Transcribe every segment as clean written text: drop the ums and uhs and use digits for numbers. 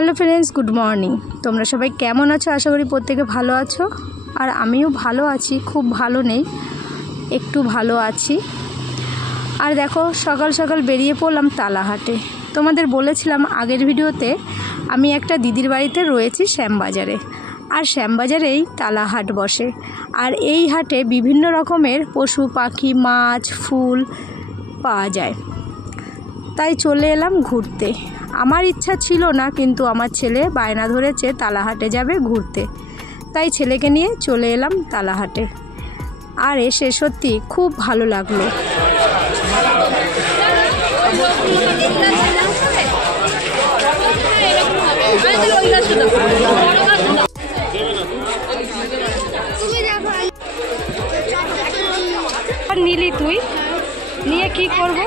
Hello friends, good morning. তোমরা সবাই কেমন আছো? আশা করি প্রত্যেকে ভালো আছো। আর আমিও ভালো আছি, খুব ভালো নেই, একটু ভালো আছি। আর দেখো, সকাল সকাল বেরিয়ে পড়লাম তালাহাটে। তোমাদের বলেছিলাম আগের ভিডিওতে আমি একটা দিদির বাড়িতে রয়েছি শ্যামবাজারে, আর শ্যামবাজারেই তালাহাট বসে। আর এই হাটে বিভিন্ন রকমের পশু পাখি, মাছ, ফুল পাওয়া যায়। তাই চলে এলাম ঘুরতে। আমার ইচ্ছা ছিল না, কিন্তু আমার ছেলে বায়না ধরেছে তালাহাটে যাবে ঘুরতে, তাই ছেলেকে নিয়ে চলে এলাম তালাহাটে। আর এসে সত্যি খুব ভালো লাগলো। নিলি তুই নিয়ে কি করবো?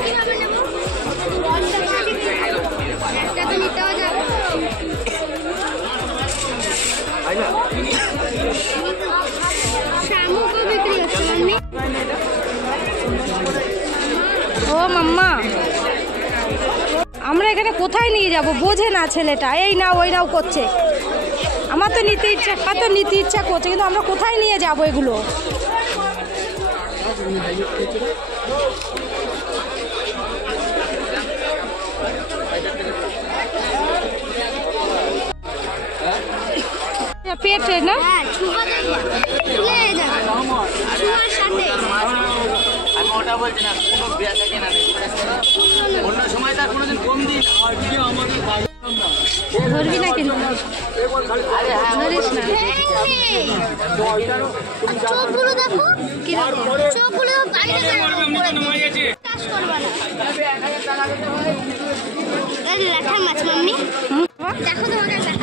ও মাম্মা, আমরা এখানে কোথায় নিয়ে যাব বোঝে না ছেলেটা, এই নাও ওই নাও করছে। আমার তো নিতে ইচ্ছা করছে, কিন্তু আমরা কোথায় নিয়ে যাব এগুলো? পেটে না ধরবি না, কিন্তু ধরিস না।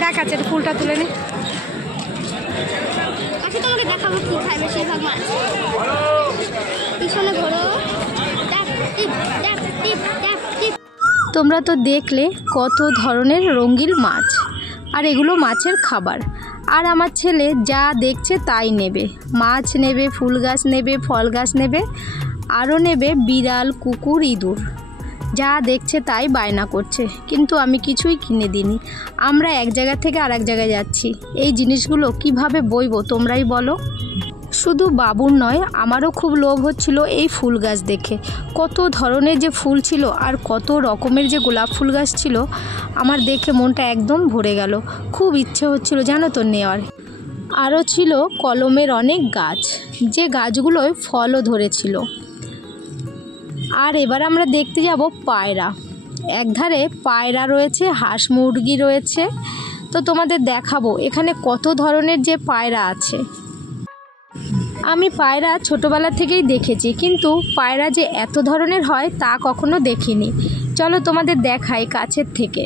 দেখ আছে, ফুলটা তুলে নি। তোমাকে দেখাবো কি খাই বেশিরভাগ মাছ। পিছনে ঘোরো। তোমরা তো দেখলে কত ধরনের রঙিন মাছ, আর এগুলো মাছের খাবার। আর আমার ছেলে যা দেখছে তাই নেবে, মাছ নেবে, ফুল গাছ নেবে, ফল গাছ নেবে, আরও নেবে বিড়াল, কুকুর, ইঁদুর। যা দেখছে তাই বায়না করছে, কিন্তু আমি কিছুই কিনে দিইনি। আমরা এক জায়গা থেকে আর এক জায়গায় যাচ্ছি, এই জিনিসগুলো কিভাবে বইবো তোমরাই বলো। শুধু বাবুর নয়, আমারও খুব লোভ হচ্ছিল এই ফুল গাছ দেখে। কত ধরনের যে ফুল ছিল, আর কত রকমের যে গোলাপ ফুল গাছ ছিল, আমার দেখে মনটা একদম ভরে গেল। খুব ইচ্ছে হচ্ছিল জানো তো নেওয়ার। আরও ছিল কলমের অনেক গাছ, যে গাছগুলোয় ফলও ধরেছিল। আর এবার আমরা দেখতে যাব পায়রা। একধারে পায়রা রয়েছে, হাঁস মুরগি রয়েছে। তো তোমাদের দেখাবো এখানে কত ধরনের যে পায়রা আছে। আমি পায়রা ছোটোবেলা থেকেই দেখেছি, কিন্তু পায়রা যে এত ধরনের হয় তা কখনো দেখিনি। চলো তোমাদের দেখাই কাছের থেকে।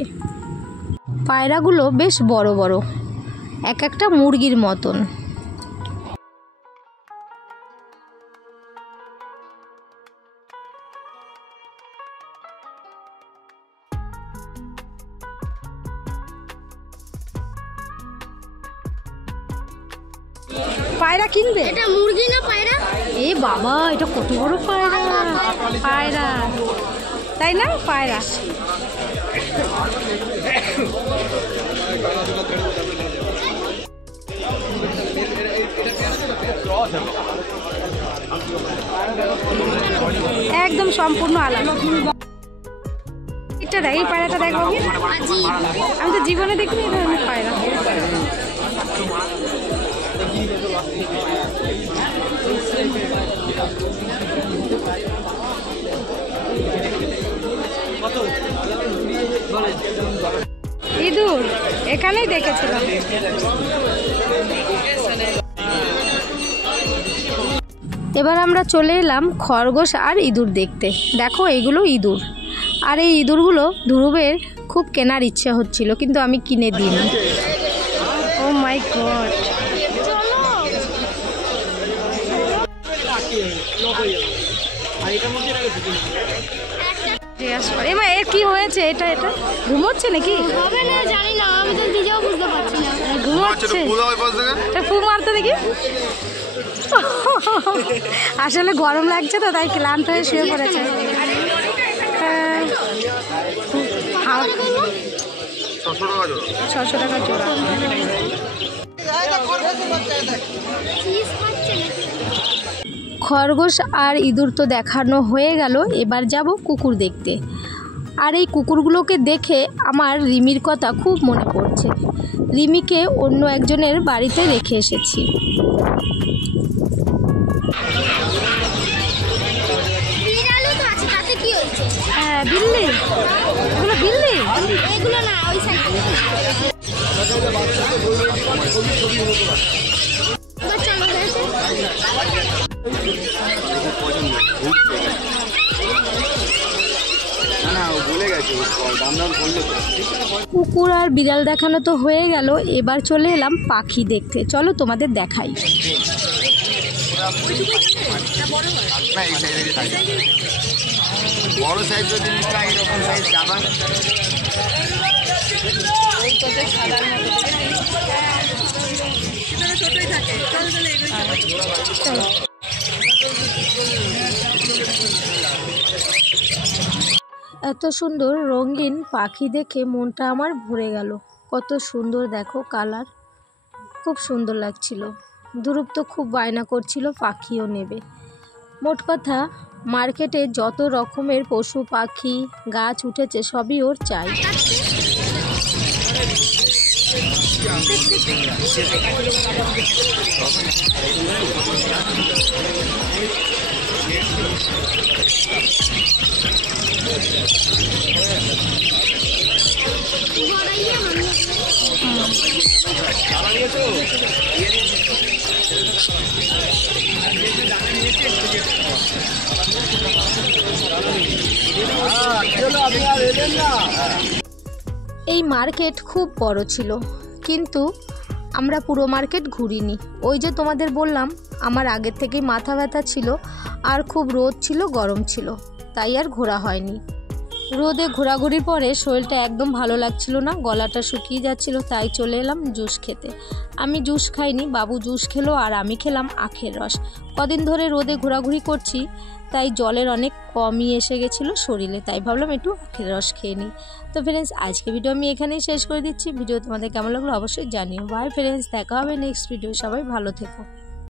পায়রাগুলো বেশ বড় বড়, এক একটা মুরগির মতন। পায়রা কিনবে? এটা মুরগি না পায়রা? এ বাবা, এটা কত বড় পায়রা! পায়রা, তাই না? পায়রা। একদম সম্পূর্ণ আলাদা। এটা দেখ, এই পায়রাটা দেখ বাবু, আমি তো জীবনে দেখিনি এই ধরনের পায়রা। ইঁদুর এখানেই দেখেছিলাম। এবার আমরা চলে এলাম খরগোশ আর ইঁদুর দেখতে। দেখো এইগুলো ইঁদুর, আর এই ইঁদুরগুলো ধ্রুবের খুব কেনার ইচ্ছে হচ্ছিল, কিন্তু আমি কিনে দিইনি। ও মাই গড! এর কি হয়েছে? এটা ঘুমোচ্ছে নাকি? হবে না জানি না, আমি তো নিজেও বুঝতে পারছি না। ঘুমোচ্ছে, ফু মারতে দেখি। আসলে গরম লাগছে তো, তাই ক্লান্ত হয়ে শুয়ে পড়েছে। 600 টাকা জোড়া। খরগোশ আর ইঁদুর তো দেখানো হয়ে গেল, এবার যাব কুকুর দেখতে। আর এই কুকুরগুলোকে দেখে আমার রিমির কথা খুব মনে পড়ছে। রিমিকে অন্য একজনের বাড়িতে রেখে এসেছি। হ্যাঁ, বিল্লি, এগুলো বিল্লি, এগুলো না, ওই সাইডে। কুকুর আর বিড়াল দেখানো তো হয়ে গেল, এবার চলে এলাম পাখি দেখতে। চলো তোমাদের দেখাই। বড় সাইজ যদি নিতে হয় এরকম সাইজ যাবা। এত সুন্দর রঙিন পাখি দেখে মনটা আমার ভরে গেল। কত সুন্দর দেখো কালার, খুব সুন্দর লাগছিল। ধ্রুব তো খুব বায়না করছিল পাখিও নেবে। মোট কথা মার্কেটে যত রকমের পশু পাখি গাছ উঠেছে সবই ওর চাই। এই মার্কেট খুব বড় ছিল, কিন্তু আমরা পুরো মার্কেট ঘুরিনি। ওই যে তোমাদের বললাম আমার আগের থেকেই মাথা ব্যথা ছিল, আর খুব রোদ ছিল, গরম ছিল, তাই আর ঘোরা হয়নি। রোদে ঘোরাঘুরির পরে শরীরটা একদম ভালো লাগছিল না, গলাটা শুকিয়ে যাচ্ছিল, তাই চলে এলাম জুস খেতে। আমি জুস খাইনি, বাবু জুস খেলো আর আমি খেলাম আখের রস। কদিন ধরে রোদে ঘোরাঘুরি করছি, তাই জলের অনেক কমই এসে গেছিলো শরীরে, তাই ভাবলাম একটু আখের রস খেয়ে নিই। তো ফ্রেন্ডস, আজকে ভিডিও আমি এখানেই শেষ করে দিচ্ছি। ভিডিও তোমাদের কেমন লাগলো অবশ্যই জানিও। বাই ফ্রেন্ডস, দেখা হবে নেক্সট ভিডিও। সবাই ভালো থেকো।